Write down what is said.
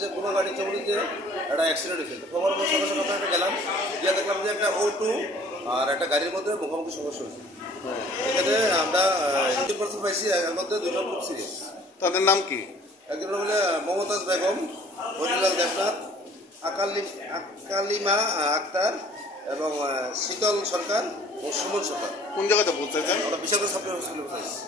যে কোনো গাড়ি চৌড়িতে একটা অ্যাক্সিডেন্ট হয়েছিল। খবর সঙ্গে সঙ্গে আমরা একটা গেলাম, গিয়ে দেখলাম যে একটা O2 আর একটা গাড়ির মধ্যে মুখোমুখি সংঘর্ষ হয়েছে। এখানে আমরা 2% পাইছি, এর মধ্যে 2জন খুব সিরিয়াস। তাদের নাম কি? একজন হলে মমতাজ বেগম, হরিলাল দেবনাথ, আকালিমা আক্তার এবং শীতল সরকার ও সুমন সরকার। কোন জায়গাতে পৌঁছেছেন? আমরা বিশাল সাপ্লাই হসপিটালে পৌঁছেছি।